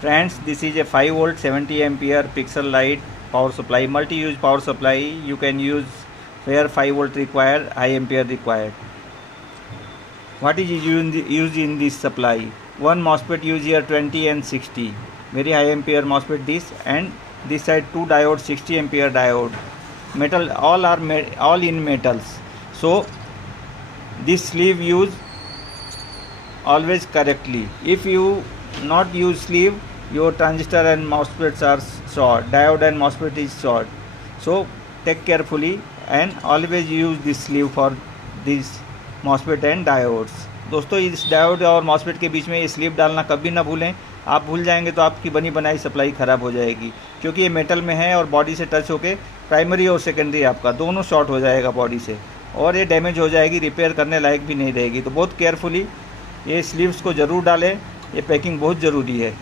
Friends, this is a 5 volt 70 ampere pixel light power supply, multi-use power supply. You can use where 5 volt required, high ampere required. What is used in this supply? One MOSFET use here 20 and 60, very high ampere MOSFET this, and this side 2 diodes, 60 ampere diode. Metal, all in metals. So this sleeve use always correctly. If you not use sleeve, your transistor and MOSFETs are short, diode and MOSFET is short. So take carefully and always use this sleeve for this MOSFET and diodes. दोस्तों, इस diode और MOSFET के बीच में ये sleeve डालना कभी ना भूलें. आप भूल जाएंगे तो आपकी बनी बनाई सप्लाई ख़राब हो जाएगी, क्योंकि ये मेटल में है और बॉडी से टच होके प्राइमरी और सेकेंडरी आपका दोनों शॉर्ट हो जाएगा बॉडी से, और ये डैमेज हो जाएगी, रिपेयर करने लायक भी नहीं रहेगी. तो बहुत केयरफुली ये स्लीव्स को ज़रूर डालें. ये पैकिंग बहुत ज़रूरी है.